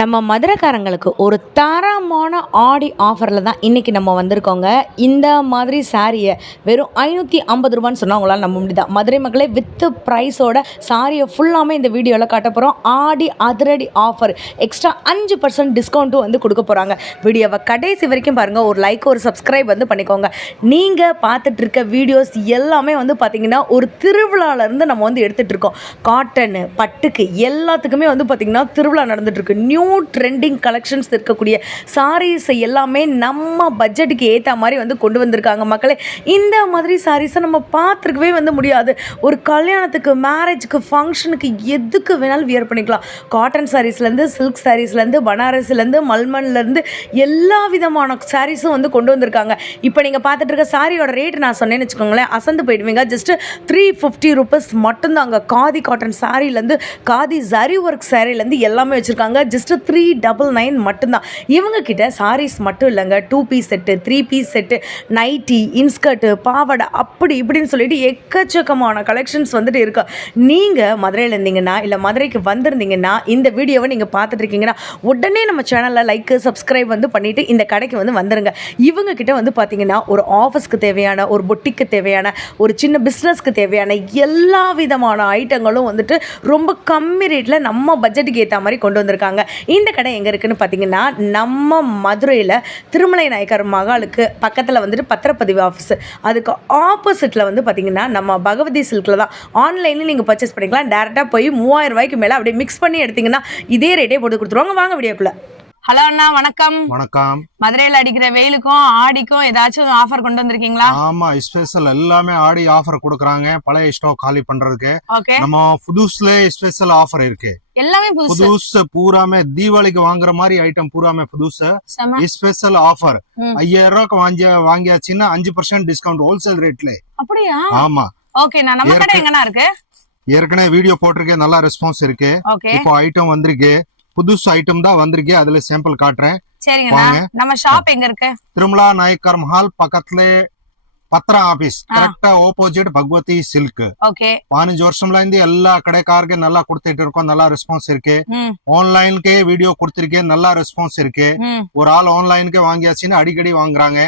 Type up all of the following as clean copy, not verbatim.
நம்ம மதுரைக்காரங்களுக்கு ஒரு தரமான ஆடி ஆஃபரில் தான் இன்றைக்கி நம்ம வந்திருக்கோங்க. இந்த மாதிரி சாரியை வெறும் 550 ரூபான்னு சொன்னால் உங்களால் நம்ப முடியுதா? மதுரை மக்களே வித்து ப்ரைஸோட சாரியை ஃபுல்லாமே இந்த வீடியோவில் காட்ட போகிறோம். ஆடி அதிரடி ஆஃபர் எக்ஸ்ட்ரா 5% டிஸ்கவுண்ட்டும் வந்து கொடுக்க போகிறாங்க. வீடியோவை கடைசி வரைக்கும் பாருங்கள். ஒரு லைக் ஒரு சப்ஸ்கிரைப் வந்து பண்ணிக்கோங்க. நீங்கள் பார்த்துட்ருக்க வீடியோஸ் எல்லாமே வந்து பார்த்திங்கன்னா ஒரு திருவிழாவிலேருந்து நம்ம வந்து எடுத்துகிட்ருக்கோம். காட்டனு பட்டுக்கு எல்லாத்துக்குமே வந்து பார்த்திங்கன்னா திருவிழா நடந்துகிட்ருக்கு. நியூ ட்ரெண்டிங் கலெக்ஷன்ஸ் இருக்கக்கூடிய சாரீஸ் எல்லாமே நம்ம பட்ஜெட்டுக்கு ஏற்ற மாதிரி வந்து கொண்டு வந்திருக்காங்க. மக்களே, இந்த மாதிரி சாரீஸை நம்ம பார்த்துருக்கவே வந்து முடியாது. ஒரு கல்யாணத்துக்கு, மேரேஜுக்கு, ஃபங்க்ஷனுக்கு எதுக்கு வேணாலும் வியர் பண்ணிக்கலாம். காட்டன் சாரீஸ்லேருந்து, சில்க் சாரீஸ்லேருந்து, பனாரஸ்லேருந்து, மல்மன்லேருந்து எல்லா விதமான சாரீஸும் வந்து கொண்டு வந்திருக்காங்க. இப்போ நீங்கள் பார்த்துட்டு இருக்க சாரியோட ரேட் நான் சொன்னேன்னு வச்சுக்கோங்களேன், அசந்து போயிடுவீங்க. ஜஸ்ட்டு 350 ரூபீஸ் மட்டும்தாங்க. காதி காட்டன் சாரீலேருந்து, காதி ஜரி ஒர்க் சாரீலேருந்து எல்லாமே வச்சுருக்காங்க. ஜஸ்ட்டு 399 மட்டும்தான். இவங்க கிட்ட சாரீஸ் மட்டும் இல்லைங்க, 2 piece set, 3 piece set, nighty, inskirt, பாவாடை, அப்படி இப்படின்னு சொல்லிட்டு எக்கச்சக்கமான கலெக்ஷன்ஸ் வந்துட்டு இருக்கு. நீங்கள் மதுரையில் இருந்தீங்கன்னா இல்லை மதுரைக்கு வந்திருந்தீங்கன்னா இந்த வீடியோவை நீங்கள் பார்த்துட்டு இருக்கீங்கன்னா உடனே நம்ம சேனலில் லைக்கு சப்ஸ்கிரைப் வந்து பண்ணிவிட்டு இந்த கடைக்கு வந்து வந்துடுங்க. இவங்க கிட்ட வந்து பார்த்தீங்கன்னா ஒரு ஆஃபீஸ்க்கு தேவையான, ஒரு பொட்டிக்கு தேவையான, ஒரு சின்ன பிஸ்னஸ்க்கு தேவையான எல்லா விதமான ஐட்டங்களும் வந்துட்டு ரொம்ப கம்மி ரேட்டில் நம்ம பட்ஜெட்டுக்கு ஏற்ற மாதிரி கொண்டு வந்திருக்காங்க. இந்த கடை எங்கே இருக்குதுன்னு பார்த்தீங்கன்னா நம்ம மதுரையில் திருமலை நாயக்கர் மகாலுக்கு பக்கத்தில் வந்துட்டு பத்திரப்பதிவு ஆஃபீஸ், அதுக்கு ஆப்போசிட்டில் வந்து பார்த்தீங்கன்னா நம்ம பகவதி சில்கில் தான். ஆன்லைனில் நீங்கள் பர்ச்சேஸ் பண்ணிக்கலாம். டேரெக்டாக போய் 3000 ரூபாய்க்கு மேலே அப்படியே மிக்ஸ் பண்ணி எடுத்திங்கன்னா இதே ரேட்டே போட்டு கொடுத்துருவாங்க. வாங்க வீடியோக்குள்ளே. ஹலோ அண்ணா, வணக்கம். வணக்கம். மதுரையில் அடிக்கிற வெயிலுக்கும் ஆடிக்கும் ஏதாச்சும் ஆஃபர் கொண்டு வந்திருக்கீங்களா? ஆமா, ஸ்பெஷல் எல்லாமே ஆடி ஆஃபர் கொடுக்கறாங்க. பழைய ஸ்டாக் காலி பண்றதுக்கு ஓகே. நம்ம புதுசுல ஸ்பெஷல் ஆஃபர் இருக்கு. எல்லாமே புதுசு பூராமே தீபாவளிக்கு வாங்குற மாதிரி ஐட்டம் பூராமே புதுசு ஸ்பெஷல் ஆஃபர். 5000 ரூபாய்க்கு வாங்கியாச்சுன்னா 5% டிஸ்கவுண்ட் ஹோல்சேல் ரேட்ல. அப்படியா? ஆமா. ஓகே. நம்ம கடை எங்கனா இருக்கு? ஏற்கனவே வீடியோ போட்டிருக்கேன், நல்ல ரெஸ்பான்ஸ் இருக்கு. இப்போ ஐட்டம் வந்திருக்கு, புதுசு ஐட்டம் தான் வந்திருக்கு. அதுல சாம்பிள் காட்டுறேன். சரிங்கண்ணா. நம்ம ஷாப் எங்க இருக்கு? திருமலா நாயக்கர் மஹால் பக்கத்துல பத்திர ஆபீஸ், கரெக்டா ஆப்போசிட் பகவதி சில்க். ஓகே. 15 வருஷம்ல இருந்து எல்லா கடைக்காரருக்கு நல்லா கொடுத்துட்டு இருக்கோம். நல்லா ரெஸ்பான்ஸ் இருக்கு. ஆன்லைனுக்கே வீடியோ கொடுத்திருக்கேன், நல்லா ரெஸ்பான்ஸ் இருக்கு. ஒரு ஆள் ஆன்லைனுக்கு வாங்கியாச்சுன்னு அடிக்கடி வாங்குறாங்க.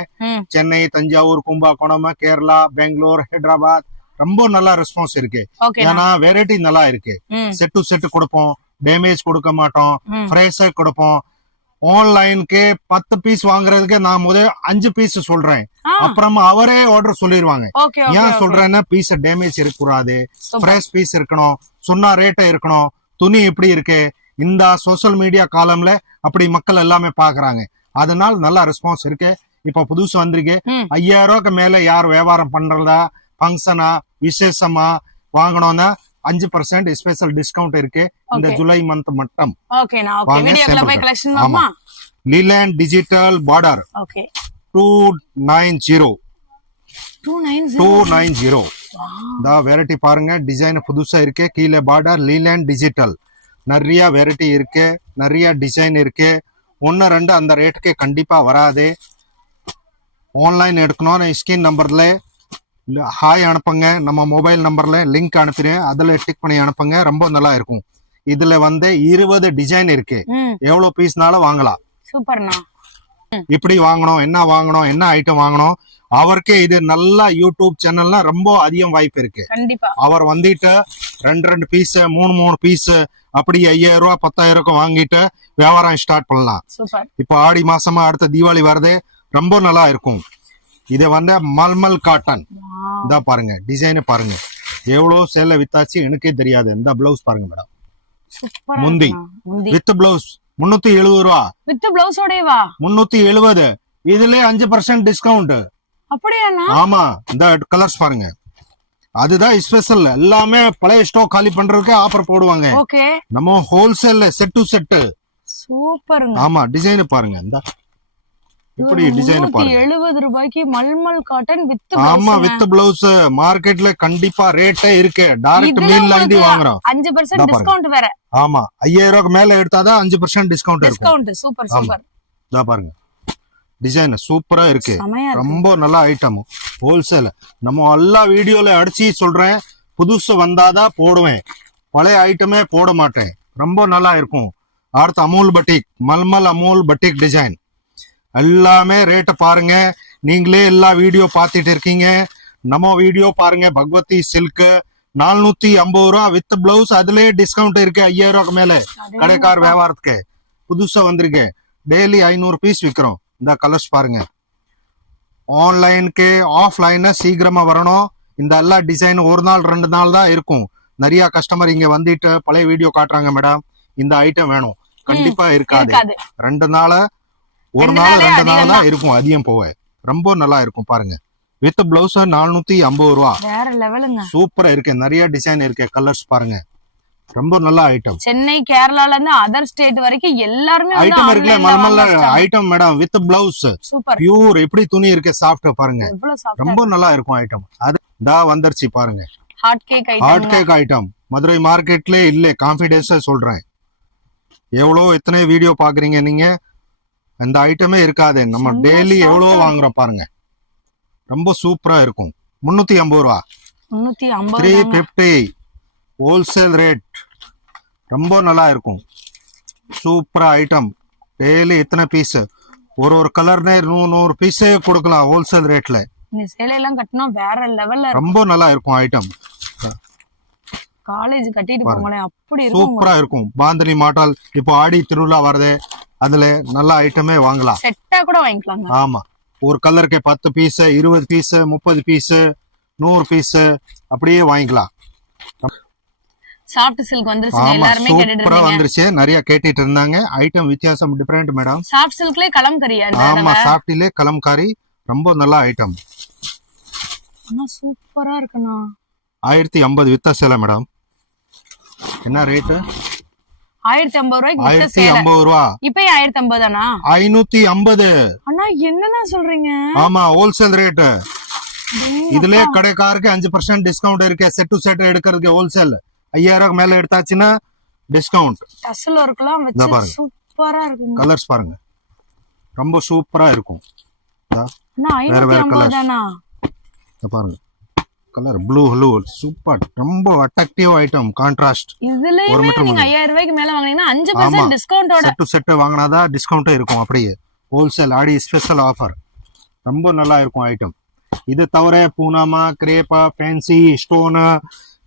சென்னை, தஞ்சாவூர், கும்பகோணம், கேரளா, பெங்களூர், ஹைதராபாத் ரொம்ப நல்லா ரெஸ்பான்ஸ் இருக்கு. ஏன்னா வெரைட்டி நல்லா இருக்கு. செட் டு செட் கொடுப்போம், டேமேஜ் கொடுக்க மாட்டோம், ஃப்ரெஷ்ஷா கொடுப்போம். ஆன்லைனுக்கு 10 பீஸ் வாங்குறதுக்கு நான் முதல் 5 பீஸ் சொல்றேன், அப்புறமா அவரே ஆர்டர் சொல்லிடுவாங்க. ஏன் சொல்றேன்னா பீஸ் டேமேஜ் இருக்கக்கூடாது, ஃப்ரெஷ் பீஸ் இருக்கணும், சொன்ன ரேட்டை இருக்கணும், துணி எப்படி இருக்கு. இந்த சோசியல் மீடியா காலம்ல அப்படி மக்கள் எல்லாமே பாக்குறாங்க. அதனால நல்ல ரெஸ்பான்ஸ் இருக்கு. இப்ப புதுசு வந்திருக்கு. 5000 ரூபாய்க்கு மேல யார் வியாபாரம் பண்றதா, பங்கனா விசேஷமா வாங்கணும்னா 5% ஸ்பெஷல் டிஸ்கவுண்ட் இருக்கு இந்த ஜூலை மந்த் மட்டும். லீலேண்ட் டிஜிட்டல் பார்டர் 290 இந்த வெரைட்டி பாருங்க. டிசைன் புதுசா இருக்கு. கீழே பார்டர் லீலேண்ட் டிஜிட்டல். நிறைய வெரைட்டி இருக்கு, நிறைய டிசைன் இருக்கு. 1 2 அந்த ரேட்டுக்கு கண்டிப்பா வராது. ஆன்லைன் எடுக்கணும், ஸ்கிரீன் நம்பர்ல ஹாய் அனுப்புங்க. நம்ம மொபைல் நம்பர்ல லிங்க் அனுப்புறேன், அதுல டிக் பண்ணி அனுப்புங்க. ரொம்ப நல்லா இருக்கும். இதுல வந்து 20 டிசைன் இருக்கு. எவ்வளவு பீஸ்னாலும் வாங்கலாம். சூப்பர்ண்ணா. இப்படி வாங்கணும், என்ன ஐட்டம் வாங்கணும், அவருக்கே இது நல்ல யூடியூப் சேனல்ல ரொம்ப அதிகம் வாய்ப்பு இருக்கு. அவர் வந்துட்டு 2 பீஸ் 3 பீஸ் அப்படி 5000 ரூபாய் 10,000 வாங்கிட்டு வியாபாரம் ஸ்டார்ட் பண்ணலாம். இப்ப ஆடி மாசமா அடுத்த தீபாவளி வருது, ரொம்ப நல்லா இருக்கும். இது வந்து மல்மல் காட்டன். இதா பாருங்க, டிசைன் பாருங்க, எவ்வளவு சேல வித்தாச்சு எனக்கே தெரியாது. இந்த பிளவுஸ் பாருங்க மேடம், முந்தி வித் பிளவுஸ் 370 ரூபா. வித் பிளவுஸோடவா 370. இதுல 5% டிஸ்கவுண்ட். அப்படியாண்ணா? ஆமா. இந்த கலர்ஸ் பாருங்க, அதுதான் ஸ்பெஷல். எல்லாமே பழைய ஸ்டாக் காலி பண்றதுக்கு ஆஃபர் போடுவாங்க. நம்ம ஹோல்சேல்ல செட் டு செட். சூப்பர். ஆமா, டிசைன் பாருங்க. இந்த இப்படி டிசைன் பாருங்க. 70 ரூபாய்க்கு மல்மல் காட்டன் வித் பிளவுஸ். ஆமா, வித் பிளவுஸ். மார்க்கெட்ல கண்டிப்பா ரேட்டே இருக்கு. டைரக்ட் மில்ல இருந்து வாங்குறோம். 5% டிஸ்கவுண்ட் வேற. ஆமா, 5000 ரூபாய்க்கு மேல எடுத்தாதான் 5% டிஸ்கவுண்ட் இருக்கும். டிஸ்கவுண்ட். Super super. இதா பாருங்க, டிசைன் சூப்பரா இருக்கு. ரொம்ப நல்ல ஐட்டம். ஹோல்சேல் நம்ம எல்லா வீடியோல அடிச்சு சொல்றேன், புதுசு வந்தாதான் போடுவேன், பழைய ஐட்டமே போட மாட்டேன். ரொம்ப நல்லா இருக்கும். அடுத்து அமூல் பட்டிக், மல்மல் அமூல் பட்டிக் டிசைன் எல்லாமே ரேட்டை பாருங்க. நீங்களே எல்லா வீடியோ பார்த்துட்டு இருக்கீங்க. நம்ம வீடியோ பாருங்க. பகவதி சில்க் 450 ரூபா வித் பிளவுஸ். அதுலயே டிஸ்கவுண்ட் இருக்கு 5000 ரூபாய்க்கு மேல. கடைக்கார் வியாபாரத்துக்கு புதுசா வந்திருக்கு. டெய்லி 500 பீஸ் விற்கிறோம். இந்த கலர்ஸ் பாருங்க. ஆன்லைனுக்கு ஆஃப்லைன் சீக்கிரமா வரணும். இந்த எல்லா டிசைன் ஒரு நாள் 2 நாள் தான் இருக்கும். நிறைய கஸ்டமர் இங்க வந்துட்டு பழைய வீடியோ காட்டுறாங்க, மேடம் இந்த ஐட்டம் வேணும். கண்டிப்பா இருக்காது. 2 நாள், ஒரு நாள் 2 நாள் தான் இருக்கும். அதிகம் போக ரொம்ப நல்லா இருக்கும் பாருங்க. வித் பிளவுஸ் 450 ரூபா. வேற லெவலுங்க. சூப்பரா இருக்கு. நிறைய டிசைன் இருக்கு. கலர்ஸ் பாருங்க. ரொம்ப நல்ல ஐட்டம். சென்னை, கேரளால இருந்து அதர் ஸ்டேட் வரைக்கும் எல்லாருமே ஐட்டம் இருக்குல்ல, மல்மல்ல item madam with blouse. Super pure. எப்படி துணி இருக்கு, சாஃப்ட் பாருங்க. ரொம்ப நல்லா இருக்கும் ஐட்டம். அது தான் வந்துருச்சு பாருங்க. Hot cake item. Hot cake item Madurai மார்க்கெட்ல இல்ல. கான்பிடன்ஸா சொல்றேன். எவ்வளவு எத்தனை வீடியோ பாக்குறீங்க நீங்க, அந்த ஐட்டமே இருக்காது. நம்ம டெய்லி எவ்வளவு வாங்குறோம் பாருங்க. ரொம்ப சூப்பரா இருக்கும். 350 ரூபா. 350 ஹோல்சேல் ரேட். ரொம்ப நல்லா இருக்கும். சூப்பரா ஐட்டம். டெய்லி இத்தனை பீஸ், ஒரு கலர்னே 100 பீஸே கொடுக்கலாம் ஹோல்சேல் ரேட்ல. இந்த சேலையெல்லாம் கட்டினா வேற லெவல்ல ரொம்ப நல்லா இருக்கும் ஐட்டம். காலேஜ் கட்டிட்டு போங்களே, அப்படி இருக்கும். சூப்பரா இருக்கும். பாந்தினி மாடல் இப்போ ஆடி திருவிழா வருது. அதுல நல்ல ஐட்டமே வாங்கலாம். செட்டா கூட வாங்கிக்கலாம். ஆமா, ஒரு கலருக்கு 10 பீஸ், 20 பீஸ், 30 பீஸ், 100 பீஸ் அப்படியே வாங்கிக்கலாம். சாஃப்ட் சில்க் வந்துருச்சு. எல்லாரும் கேட்டிட்டு சூப்பரா வந்துருச்சு. நிறைய கேட்டிட்டு இருந்தாங்க. ஐட்டம் வித்தியாசம் டிஃபரெண்ட் மேடம். சாஃப்ட் சில்க்லயே கலம்காரியா? ஆமா, சாஃப்ட்லயே கலம்காரி. ரொம்ப நல்ல ஐட்டம். சூப்பரா இருக்குண்ணா. 1050 வித்த சேலை மேடம். என்ன ரேட்? 1050 ரூபாய்க்கு 1050 ரூபா. இப்போ 1050 தானா? 550. அண்ணா என்னன்னா சொல்றீங்க? ஆமா, ஹோல்சேல் ரேட். இதுல கடைக்காரருக்கு 5% டிஸ்கவுண்ட் இருக்கு. செட் டு செட் எடுக்கிறதுக்கு ஹோல்சேல் 5000 மேல எடுத்தாச்சுன்னா டிஸ்கவுண்ட். டசல் ஒர்க்லாம் வச்சு சூப்பரா இருக்குங்க. கலர்ஸ் பாருங்க. ரொம்ப சூப்பரா இருக்கும். வேற வேற கலர் தானா? பாருங்க. Colour blue hello super. ரொம்ப அட்ராக்டிவ் ஐட்டம். கான்ட்ராஸ்ட். இதுலயே நீங்க 5000 ரூபாய்க்கு மேல வாங்குனீங்கன்னா 5% டிஸ்கவுண்டோட. செட் டு செட் வாங்குனாதான் டிஸ்கவுண்ட் இருக்கும். அப்படியே ஹோல்சேல் ஆடி ஸ்பெஷல் ஆஃபர். ரொம்ப நல்லா இருக்கும் ஐட்டம். இது தவிர பூனாமா, கிரேப்பா, ஃபேன்சி, ஸ்டோன்,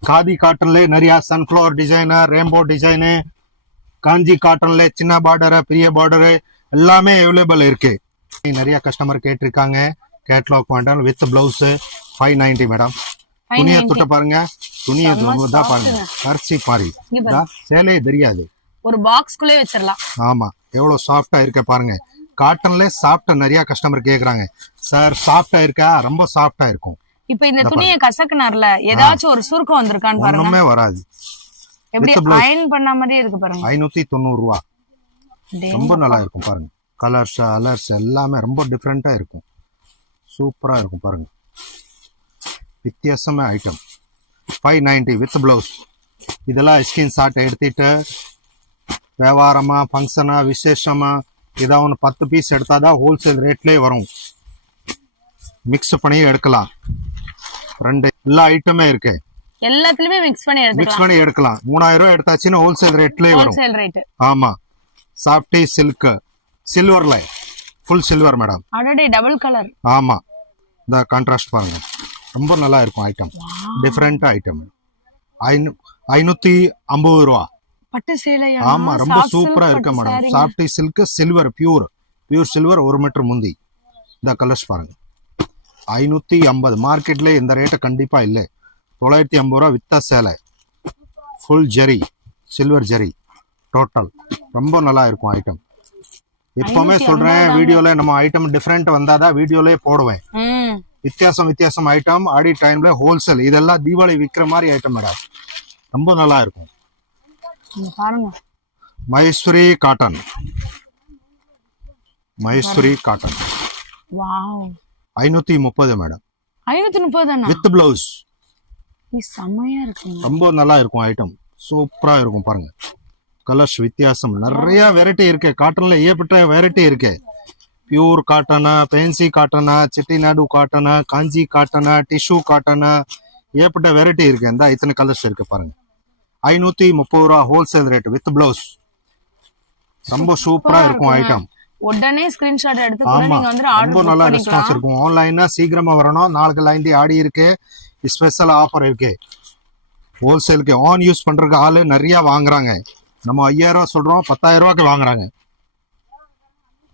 காதி காட்டன்ல நிறைய சன்ஃபிளவர் டிசைன், ரெயின்போ டிசைன், காஞ்சி காட்டன்ல சின்ன பார்டர், பெரிய பார்டர் எல்லாமே அவைலபிள் இருக்கு. நிறைய கஸ்டமர் கேட்டிருக்காங்க. கேட்லாக் வேண்டாம் வித் பிளவுஸ் 590 மேடம். துணியை தொட்ட பாருங்க. துணியை தான் பாருங்க. அரிசி பாரி சேலையே தெரியாது. ஒரு பாக்ஸ்குள்ளே வச்சிரலாம். ஆமா, எவ்வளவு சாஃப்டா இருக்க பாருங்க. காட்டன்ல சாஃப்டா நிறைய கஸ்டமர் கேக்குறாங்க. சார் சாஃப்டா இருக்கா? ரொம்ப சாஃப்டா இருக்கும். இப்போ இந்த துணியை கசக்குனார்ல, ஏதாச்சும் ஒரு சுருக்கம் வந்திருக்கான்னு பாருங்க. ஒண்ணுமே வராது. எப்படி அயர்ன் பண்ண மாதிரியே இருக்கு பாருங்க. 590 ரூபா. ரொம்ப நல்லா இருக்கும் பாருங்க. கலர்ஸ் அலர்ஸ் எல்லாமே ரொம்ப டிஃப்ரெண்டா இருக்கும். சூப்பரா இருக்கும் பாருங்க. வித்தியாசமான ஐட்டம். 590 with blouse. இதெல்லாம் ஸ்கிரீன் ஷாட் எடுத்துட்டு வியாபாரமா, ஃபங்க்ஷனா, விசேஷமா ஏதாவது ஒன்று 10 பீஸ் எடுத்தாதான் ஹோல்சேல் ரேட்லேயே வரும். மிக்ஸ் பண்ணி எடுக்கலாம். ரெண்டு எல்லா ஐட்டமே இருக்கு. எல்லாத்துலயுமே மிக்ஸ் பண்ணி எடுக்கலாம். 3000 ரூபாய் எடுத்தாச்சுன்னா ஹோல்சேல் ரேட்லேயே வரும். Wholesale rate. ஆமா, சாஃப்டி சில்க் சில்வர்ல ஃபுல் சில்வர் மேடம். அடடே டபுள் கலர். ஆமா, இந்த கான்ட்ராஸ்ட் பாருங்க. ரொம்ப நல்லா இருக்கும் ஐட்டம். Different item. 550 ரூபா. பட்டு சேலையா? ஆமா, ரொம்ப சூப்பரா இருக்கு madam. Softy silk silver pure silver 1 metre முந்தி. இந்த கலர்ஸ் பாருங்க. 550 மார்க்கெட்ல இந்த ரேட்டு கண்டிப்பா இல்லை. 950 ரூபா வித்தா சேலை. ஃபுல் ஜெரி சில்வர் ஜெரி டோட்டல். ரொம்ப நல்லா இருக்கும் ஐட்டம். இப்பவுமே சொல்றேன், வீடியோல நம்ம ஐட்டம் டிஃபரெண்ட் வந்தாதான் வீடியோலயே போடுவேன். வித்தியாசம் ஐட்டம். ஆடி டைம்ல ஹோல்சேல். இதெல்லாம் தீபாவளி விற்கிற மாதிரி ஐட்டம் மேடம். ரொம்ப நல்லா இருக்கும். மைசூரி காட்டன். 530 மேடம். 530 with blouse. செமையா இருக்கு. ரொம்ப நல்லா இருக்கும் ஐட்டம். சூப்பரா இருக்கும் பாருங்க. கலர்ஸ் வித்தியாசம் நிறைய வெரைட்டி இருக்கு. காட்டன்ல ஏற்பட்ட வெரைட்டி இருக்கு. பியூர் காட்டனா, ஃபேன்சி காட்டனா, செட்டிநாடு காட்டனா, காஞ்சி காட்டனா, டிஷ்யூ காட்டனா, ஏற்பட்ட வெரைட்டி இருக்கு. இந்த இத்தனை கலர்ஸ் இருக்கு பாருங்க. 530 ரூபா ஹோல்சேல் ரேட் வித் பிளவுஸ். ரொம்ப சூப்பரா இருக்கும் ஐட்டம். உடனே ஸ்கிரீன்ஷாட் எடுத்து கூட ஆமா நீங்க வந்து ரொம்ப ஆர்டர் நல்லா புக் ரெஸ்பான்ஸ் பண்ணிக்கலாம். இருக்கும். ஆன்லைனா சீக்கிரமா வரணும். நாளைக்கு லைன் ஆடி இருக்கு, ஸ்பெஷல் ஆஃபர் இருக்கு. ஹோல்சேலுக்கு ஆன் யூஸ் பண்றதுக்கு ஆளு நிறைய வாங்குறாங்க. நம்ம 5000 ரூபாய் சொல்றோம், 10,000 ரூபாய்க்கு வாங்குறாங்க.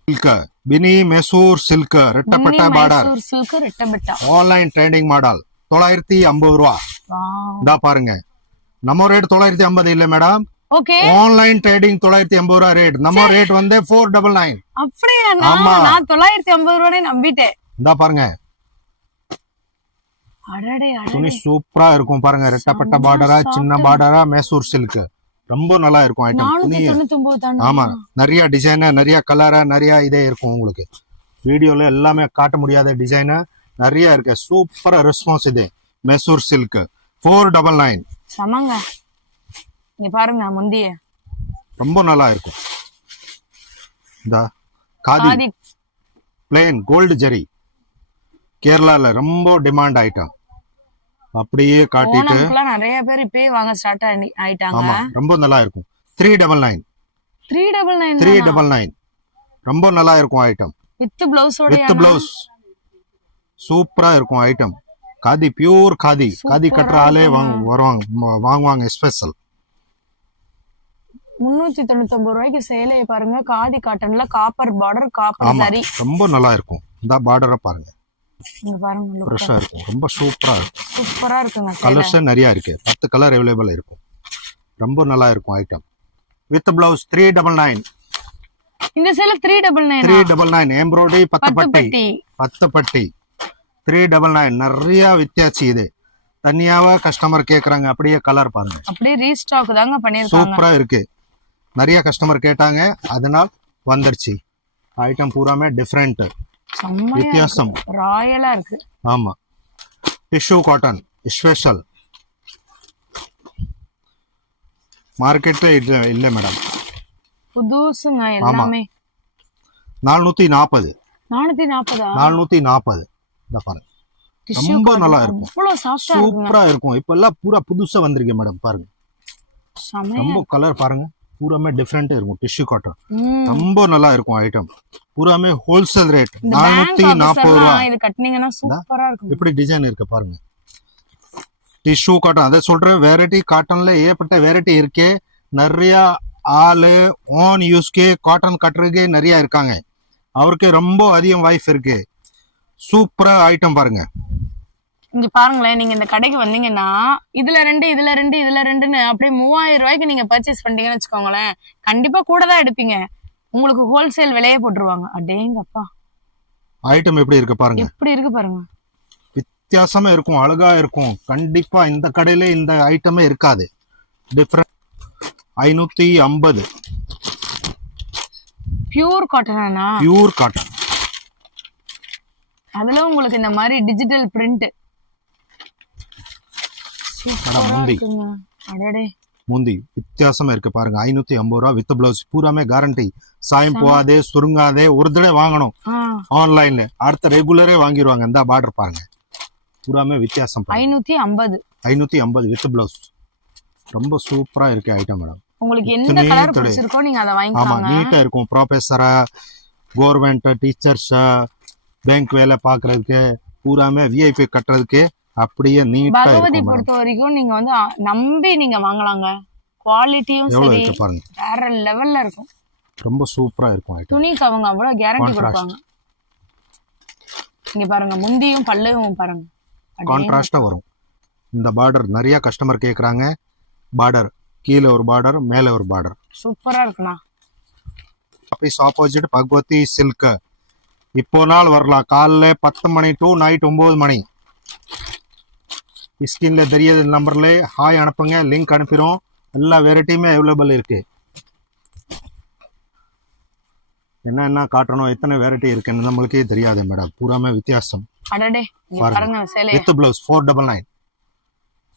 சில்க் பினி மெசூர் சில்க் ரெட்டப்பட்ட பார்டர் மைசூர் சில்க் ரெட்டப்பட்டா. ஆன்லைன் ட்ரெண்டிங் மாடல் 950 ரூபா. வாவ். இதா பாருங்க, நம்ம ரேட் 950 இல்ல மேடம், ஓகே. ஆன்லைன் ட்ரேடிங் 950 ரூபா ரேட். நம்ம ரேட் வந்து 499. அப்படியே ஆமா. நான் 950 ரூபாய் நம்பிட்டேன். இதா பாருங்க, அடடே துணி அடடே. சூப்பரா இருக்கும் பாருங்க. ரெட்டப்பட்ட பார்டரா, சின்ன பார்டரா, மேசூர் சில்க் ரொம்ப நல்லா இருக்கும் ஐட்டம். துணி 499 தானா? ஆமா, நிறைய டிசைன், நிறைய கலர், நிறைய இதே இருக்கும் உங்களுக்கு. வீடியோல எல்லாமே காட்ட முடியாத டிசைன் நிறைய இருக்கு. சூப்பரா ரெஸ்பான்ஸ். இது மேசூர் சில்க் 499. சமங்க. இங்க பாருங்க முந்திய ரொம்ப நல்லா இருக்கும். இந்த காதி ஆதி பிளேன் கோல்டு ஜெரி கேரளால ரொம்ப டிமாண்ட் ஐட்டம். அப்படியே காட்டிட்டு ஓணம்க்குலாம் நிறைய பேர் இப்பயே வாங்க ஸ்டார்ட் ஆயிட்டாங்க. ஆமா ரொம்ப நல்லா இருக்கும். 399 399 399 ரொம்ப நல்லா இருக்கும் ஐட்டம். வித் பிளவுஸோட வித் பிளவுஸ் சூப்பரா இருக்கும் ஐட்டம். காதி பியூர் காதி. காதி கட்டுற ஆளே வாங்குவாங்க ஸ்பெஷல். 399 ரூபாய்க்கு சேலையை பாருங்க. காதி காட்டன்ல காப்பர் பார்டர், காப்பர் ஆமா சரி. ரொம்ப நல்லா இருக்கும். இந்த பார்டரை பாருங்க, இங்க பாருங்க ஃப்ரெஷ்ஷா இருக்கும். ரொம்ப சூப்பரா இருக்கும். சூப்பரா இருக்குங்க. கலர்ஸ் நிறைய இருக்கு. 10 கலர் அவைலபிள் இருக்கும். ரொம்ப நல்லா இருக்கும் ஐட்டம். With blouse 399. இந்த சேலை 399 399 எம்ப்ராய்டரி 10 பட்டி பட்டி. 10 பட்டி 399. நிறைய வித்தியாசம். இது தனியாவா கஸ்டமர் கேக்குறாங்க. அப்படியே கலர் பாருங்க, அப்படியே ரீஸ்டாக் தாங்க பண்ணிருக்காங்க. சூப்பரா இருக்கு. நிறைய கஸ்டமர் கேட்டாங்க, அதனால் வந்துருச்சு. ஐட்டம் பூராமே டிஃப்ரெண்ட், வித்தியாசம், ராயலா இருக்கு. ஆமா. டிஷ்யூ காட்டன் ஸ்பெஷல் மார்க்கெட்ல இல்ல மேடம், புதுசுங்க எல்லாமே. 440 440 440. இந்த பாருங்க, ரொம்ப நல்லா இருக்கும். அவ்வளவு சாஃப்டா இருக்குங்க. சூப்பரா இருக்கும். இப்ப எல்லாம் பூரா புதுசா வந்திருக்கு மேடம். பாருங்க, செமையா ரொம்ப கலர் பாருங்க, பூராமே டிஃப்ரெண்ட் இருக்கும். டிஷ்யூ காட்டன் ம். ரொம்ப நல்லா இருக்கும் ஐட்டம். பூராமே ஹோல்சேல் ரேட் இந்த பேங்க் 440 ரூபா. ஆபீஸ்ல இது கட்டினீங்கன்னா சூப்பரா இருக்கும். எப்படி டிசைன் இருக்கு பாருங்க. டிஷ்யூ காட்டன் அதை சொல்ற வெரைட்டி. காட்டன்ல ஏற்பட்ட வெரைட்டி இருக்கு. நிறைய ஆளு ஓன் யூஸ்க்கு காட்டன் கட்டுறதுக்கு நிறைய இருக்காங்க. அவருக்கு ரொம்ப அதிகம் வாய்ப்பு இருக்கு. சூப்பரா ஐட்டம் பாருங்க. இங்க பாருங்களேன், நீங்க இந்த கடைக்கு வந்தீங்கன்னா இதுல 2 இதுல 2 இதுல 2ன்னு அப்படியே 3000 ரூபாய்க்கு நீங்க பர்ச்சேஸ் பண்ணிட்டீங்கன்னு வச்சுக்கோங்களேன், கண்டிப்பா கூட தான் எடுப்பீங்க. உங்களுக்கு ஹோல்சேல் விலையே போட்டுருவாங்க. அடேங்கப்பா, ஐட்டம் எப்படி இருக்கு பாருங்க. எப்படி இருக்கு பாருங்க. வித்தியாசமா இருக்கும், அழகா இருக்கும். கண்டிப்பா இந்த கடையில இந்த ஐட்டமே இருக்காது. டிஃபரெண்ட். 550 பியூர் காட்டனா? Pure cotton. அதுல உங்களுக்கு இந்த மாதிரி டிஜிட்டல் பிரிண்ட் முந்தி அடடே முந்தி வித்தியாசமா இருக்கு பாருங்க. 550 ரூபா வித் பிளவுஸ். பூராமே கேரண்டி. சாயம் போகாதே, சுருங்காதே. ஒரு தடவை வாங்கணும் ஆன்லைன்ல, அடுத்த ரெகுலரே வாங்கிடுவாங்க. இந்த பார்டர் பாருங்க, பூராமே வித்தியாசம். 550 550 வித் பிளவுஸ். ரொம்ப சூப்பரா இருக்கு ஐட்டம் மேடம். உங்களுக்கு எந்த கலர் பிடிச்சிருக்கோ நீங்க அதை ஆமா, வாங்கிக்கோங்க. நீட்டா இருக்கும். ப்ரொஃபஸரா, கவர்மெண்ட் டீச்சர்ஸ், பேங்க் வேலை பாக்குறதுக்கு, பூராமே விஐபி கட்டுறதுக்கு அப்படியே நீட்டா பகவதி இருக்கும். பொறுத்த வரைக்கும் நீங்க வந்து நம்பி நீங்க வாங்கலாங்க. குவாலிட்டியும் எவ்வளவு சரி இருக்கு பாருங்க, வேற லெவல்ல இருக்கும். ரொம்ப சூப்பரா இருக்கும் ஐட்டம். துணிக்கு அவங்க அவ்வளவு கேரண்டி Contrast. கொடுப்பாங்க. இங்க பாருங்க, முந்தியும் பல்லையும் பாருங்க, கான்ட்ராஸ்டா வரும். இந்த பார்டர் நிறைய கஸ்டமர் கேக்குறாங்க. பார்டர் கீழே ஒரு பார்டர், மேல ஒரு பார்டர். சூப்பரா இருக்குண்ணா. Office opposite Bhagavathi silk. இப்போ நாள் வரலாம். காலைல 10 மணி டு நைட் 9 மணி. ஸ்கிரீன்ல தெரியாத நம்பர்ல ஹாய் அனுப்புங்க, லிங்க் அனுப்பிடும். எல்லா வெரைட்டியுமே அவைலபிள் இருக்கு. என்ன காட்டணும், எத்தனை வெரைட்டி இருக்குன்னு நம்மளுக்கே தெரியாது மேடம். பூராமே வித்தியாசம். அடடே, இங்க பாருங்க சேலை with blouse 499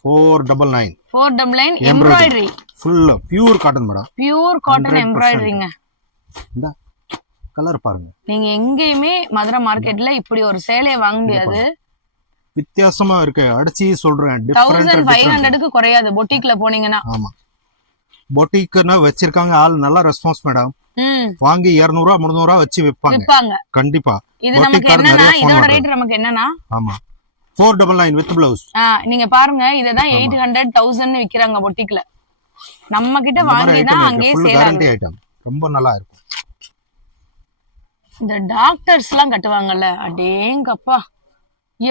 499 499 embroidery. Full pure cotton madam. Pure cotton எம்ப்ராய்டரிங்க. இந்த கலர் பாருங்க. நீங்க எங்கேயுமே மதுரை மார்க்கெட்ல இப்படி ஒரு சேலையை வாங்க முடியாது. வித்தியாசமா இருக்கு. அடிச்சு சொல்றேன், டிஃபரெண்ட் 1500க்கு குறையாது பொட்டிக்ல போனீங்கன்னா. ஆமா, பொட்டிக்குன்னு வச்சிருக்காங்க, ஆள் நல்லா ரெஸ்பான்ஸ் மேடம். ம் வாங்கி 200 300 வச்சு விற்பாங்க விற்பாங்க. கண்டிப்பா. இது நமக்கு பொட்டிக்காரர் என்னன்னா நிறைய phone இதோட பண்றாங்க. ரேட் நமக்கு என்னன்னா ஆமா 499 வித் பிளவுஸ். நீங்க பாருங்க இததான் 800 1000 விக்கிறாங்க பொட்டிக்ல. நம்ம கிட்ட வாங்கி தான் அங்கேயே ஃபுல் சேல் கேரண்டி ஆகுது. ஐட்டம், ரொம்ப நல்லா இருக்கும். இந்த டாக்டர்ஸ் எல்லாம் கட்டுவாங்கல்ல, அடேங்கப்பா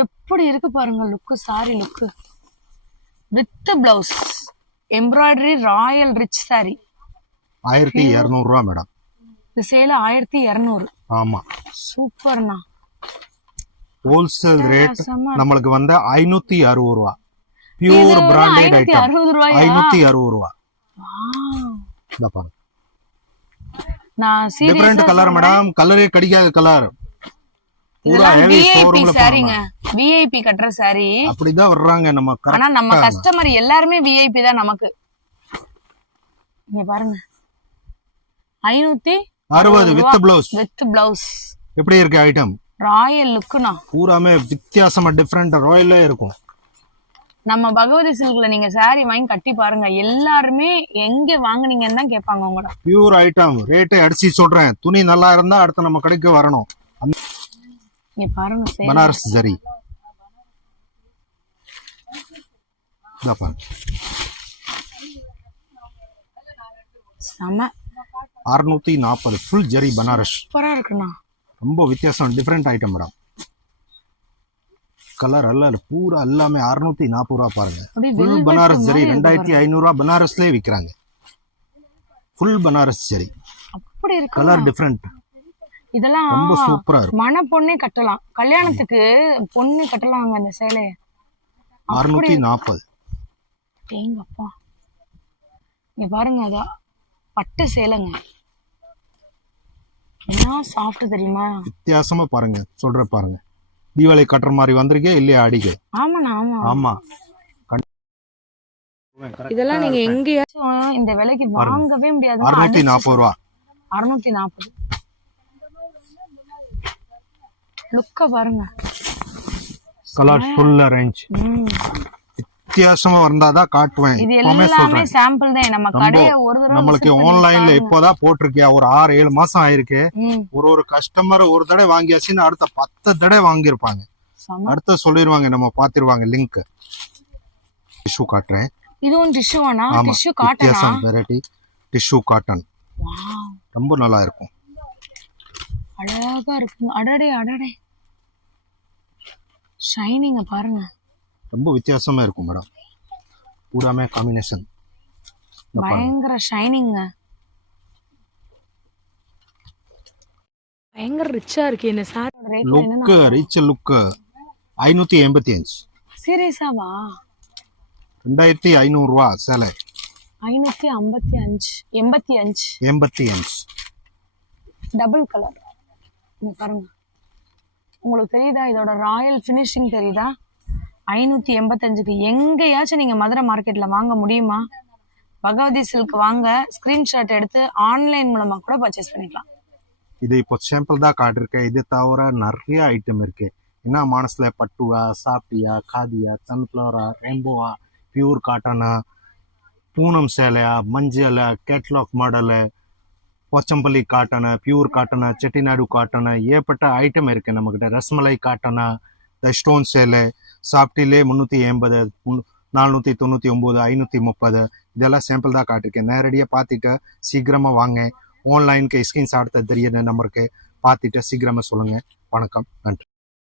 எப்படி இருக்கு பாருங்க look. Sari look with blouse embroidery royal rich sari 1200 ரூபா மேடம். இந்த சேல 1200. ஆமா சூப்பர்ண்ணா. ஹோல்சேல் ரேட் செம்ம. நம்மளுக்கு வந்து 560 ரூபா. பியூர் பிராண்டட் ஐட்டம் 560 ரூபாயா? 560 ரூபா. Wow. இதா பாருங்க, நான் டிஃபரெண்ட் சீரியஸா கலர் மேடம், கலரே கிடைக்காத கலர். பூரா இதெல்லாம் ஹெவி விஐபி ஷோரூம்ல சாரிங்க. பாருங்க, விஐபி கட்டுற சாரி. அப்படிதான் வர்றாங்க நம்ம. ஆனா நம்ம கரெக்டா கஸ்டமர் எல்லாருமே விஐபி தான் நமக்கு. இங்க பாருங்க 560 வித் பிளவுஸ். With blouse. எப்படி இருக்கு ஐட்டம்? ராயல் லுக்குண்ணா. பூராமே வித்தியாசமா டிஃபரெண்ட் ராயலே இருக்கும். நம்ம பகவதி சில்க்ல நீங்க சாரி வாங்கி கட்டி பாருங்க, எல்லாருமே எங்க வாங்குனீங்கன்னு தான் கேட்பாங்க உங்கள. பியூர் ஐட்டம் ரேட்டை அடிச்சு சொல்றேன். துணி நல்லா இருந்தா அடுத்து நம்ம கடைக்கு வரணும். இங்க பாருங்க சேலை. பனாரஸ் ஜரி. இதா பாருங்க, செம 640 ஃபுல் ஜரி பனாரஸ். சூப்பரா இருக்குண்ணா. ரொம்ப வித்தியாசம் டிஃபரெண்ட் ஐட்டம் மேடம். கலர் எல்லாம் பூரா எல்லாமே 640 ரூபா பாருங்க. அப்படியே ஃபுல் velvet பனாரஸ் ஜரி மாதிரி இருக்கு 2500 ரூபா பனாரஸ்லயே விக்கிறாங்க. ஃபுல் பனாரஸ் ஜரி, அப்படி இருக்கு. கலர் டிஃபரெண்ட், இதெல்லாம் ரொம்ப சூப்பரா இருக்கும். மன பொண்ணே கட்டலாம், கல்யாணத்துக்கு பொண்ணு கட்டலாங்க அந்த சேலைய. 640. ஏங்கப்பா இங்க பாருங்க, அதா பட்டு சேலைங்க. என்ன சாஃப்ட் தெரியுமா? வித்தியாசமா பாருங்க, சொல்ற பாருங்க. தீபாவளி கட்டுற மாதிரி வந்திருக்கே இல்லையா அடிக்கு? ஆமாண்ணா ஆமா. ஆமா. இதெல்லாம் நீங்க எங்கேயாச்சும் இந்த விலைக்கு வாங்கவே முடியாது. 640 ரூபா. 640. லுக்க பாருங்க, கலர் ஃபுல் ரேஞ்ச். வித்தியாசமா வந்தாதான் காட்டுவேன். இது எப்பவுமே எல்லாமே சொல்றேன். சாம்பிள் தான். நம்ம கடைய ஒரு தடவை நம்மளுக்கு visit பண்ணி ஆன்லைன்ல பாருங்க. இப்போதான் போட்டிருக்கியா, ஒரு 6-7 மாசம் ஆயிருக்கு. ம், ஒரு கஸ்டமர் ஒரு தடவை வாங்கியாச்சுன்னு அடுத்த 10 தடவை வாங்கியிருப்பாங்க. செம. அடுத்த சொல்லிருவாங்க, நம்ம பாத்துருவாங்க லிங்க். டிஷ்யூ காட்டுறேன். இதுவும் டிஷ்யூவானா? ஆமா, டிஷ்யூ காட்டனா? வித்தியாசம் வெரைட்டி டிஷ்யூ காட்டன். வாவ், ரொம்ப நல்லா இருக்கும். அழகா இருக்குங்க. அடடே அடடே, ஷைனிங்க பாருங்க, ரொம்ப வித்தியாசமா இருக்கும் மேடம். பூராமே காம்பினேஷன் பயங்கர ஷைனிங்க. பயங்கர ரிச்சா இருக்கு இந்த சாரியோட ரேட் லுக், என்னன்னா? Rich look. 585. சீரியஸாவா? 2500 ரூபா சேலை. 555 85 85. Double colour. இங்க பாருங்க, உங்களுக்கு தெரியுதா இதோட ராயல் ஃபினிஷிங் தெரியுதா? 585க்கு எங்கேயாச்சும் நீங்க மதுரை மார்க்கெட்ல வாங்க முடியுமா? பகவதி சில்க் வாங்க, ஸ்கிரீன்ஷாட் எடுத்து ஆன்லைன் மூலமா கூட பர்ச்சேஸ் பண்ணிக்கலாம். இது இப்போ சாம்பிள் தான் காட்டிருக்கேன். இது தவிர நிறைய ஐட்டம் இருக்கு. என்ன மனசுல பட்டுவா, சாப்பிட்டியா, காதியா, சன்ஃப்ளவரா, ரெயின்போவா, பியூர் காட்டனா, பூனம் சேலையா, மஞ்சள் catalogue model, Pochampalli cotton, pure cotton, Chettinad cotton, ஏற்பட்ட ஐட்டம் இருக்கு நம்மகிட்ட. ரஸ்மலை காட்டனா, த ஸ்டோன் சேலை, சாப்டிலே 380, 499, 530. இதெல்லாம் சாம்பிள் தான் காட்டிருக்கேன். நேரடியாக பார்த்துட்டு சீக்கிரமாக வாங்க. ஆன்லைனுக்கு ஸ்கிரீன்ஷாட் தெரியுது நம்பருக்கு, பார்த்துட்டு சீக்கிரமாக சொல்லுங்கள். வணக்கம், நன்றி.